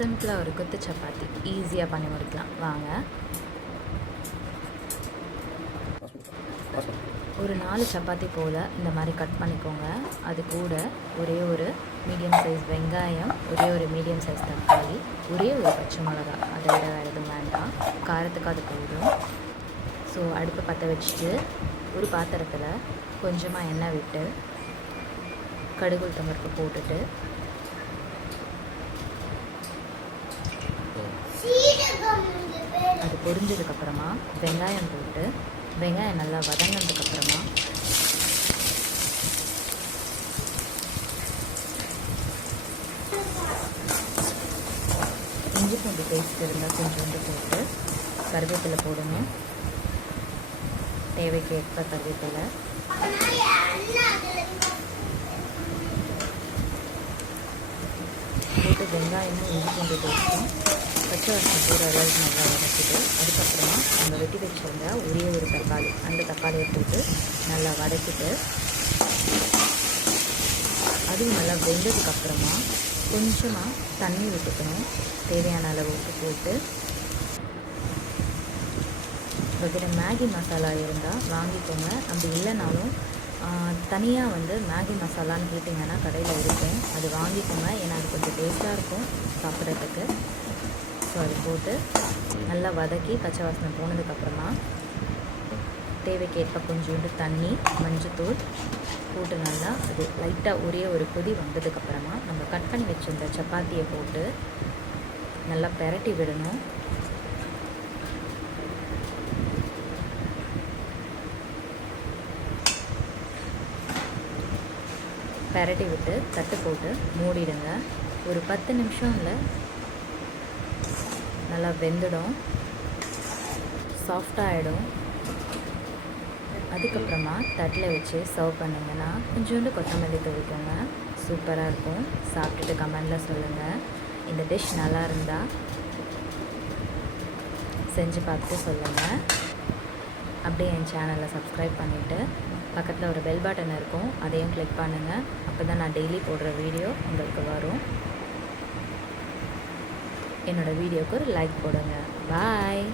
சிம்பிளாக ஒரு குத்து சப்பாத்தி. ஈஸியாக பண்ணி முடிக்கலாம். வாங்க. ஒரு நாலு சப்பாத்தி போல் இந்த மாதிரி கட் பண்ணிக்கோங்க. அது கூட ஒரே ஒரு மீடியம் சைஸ் வெங்காயம் ஒரே ஒரு மீடியம் சைஸ் தக்காளி ஒரே ஒரு பச்சை மிளகா. அதை விட வேறு எதுவும் வேண்டாம். காரத்துக்கு அது போதும். ஸோ அடுப்பை பற்ற வச்சுட்டு ஒரு பாத்திரத்தில் கொஞ்சமாக எண்ணெய் விட்டு கடுகு உளுத்தம்பருப்பு போட்டுட்டு பொரிஞ்சதுக்கப்புறமா வெங்காயம் போட்டு வெங்காயம் நல்லா வதங்கினதுக்கப்புறமா இஞ்சி பூண்டு பேஸ்ட் இருந்தால் கொஞ்சோண்டு போட்டு கருவேப்பிலை போடணும். தேவைக்கு ஏற்ப கருவேப்பிலை. போட்டு வெங்காயமும் இஞ்சி பூண்டு பேஸ்ட்டும் பச்சை வாசனை போகிற அளவுக்கு நல்லா வதக்கிட்டு அதுக்கப்புறமா நம்ம வெட்டி வச்சுருந்த ஒரே ஒரு தக்காளி. அந்த தக்காளியை போட்டு நல்லா வதக்கிட்டு அதுவும் நல்லா வெந்ததுக்கப்புறமா கொஞ்சமாக தண்ணி விட்டுக்கணும் தேவையான அளவு உப்பு போட்டு. உங்கள்கிட்ட மேகி மசாலா இருந்தால் வாங்கிக்கோங்க. அப்படி இல்லைனாலும் தனியாக வந்து மேகி மசாலான்னு கேட்டிங்கன்னா கடையில் இருக்கும். அது வாங்கிக்கோங்க. ஏன்னா அது கொஞ்சம் டேஸ்ட்டாக இருக்கும் சாப்பிட்றதுக்கு. ஸோ அது போட்டு நல்லா வதக்கி பச்சை வாசனை போனதுக்கப்புறமா தேவைக்கேற்ப கொஞ்சோண்டு தண்ணி மஞ்சத்தூள் போட்டு நல்லா அது லைட்டாக ஒரே ஒரு கொதி வந்ததுக்கப்புறமா நம்ம கட் பண்ணி வச்சுருந்த சப்பாத்தியை போட்டு நல்லா பெரட்டி விடணும். பெரட்டி விட்டு தட்டு போட்டு மூடிடுங்க. ஒரு பத்து நிமிஷம் இல்லை நல்லா வெந்துடும். சாஃப்டாகிடும் அதுக்கப்புறமா தட்டில் வச்சு சர்வ் பண்ணிங்கன்னா கொஞ்சோண்டு கொத்தமல்லி துவைக்கோங்க. சூப்பராக இருக்கும். சாப்பிட்டுட்டு கமெண்டில் சொல்லுங்கள் இந்த டிஷ் நல்லா இருந்தால் செஞ்சு பார்த்துட்டு சொல்லுங்கள் அப்படியே என் சேனலை சப்ஸ்கிரைப் பண்ணிவிட்டு பக்கத்தில் ஒரு பெல் பட்டன் இருக்கும். அதையும் கிளிக் பண்ணுங்கள் அப்போ தான் நான் டெய்லி போடுற வீடியோ உங்களுக்கு வரும். என்னோடய வீடியோவுக்கு ஒரு லைக் போடுங்க. பாய்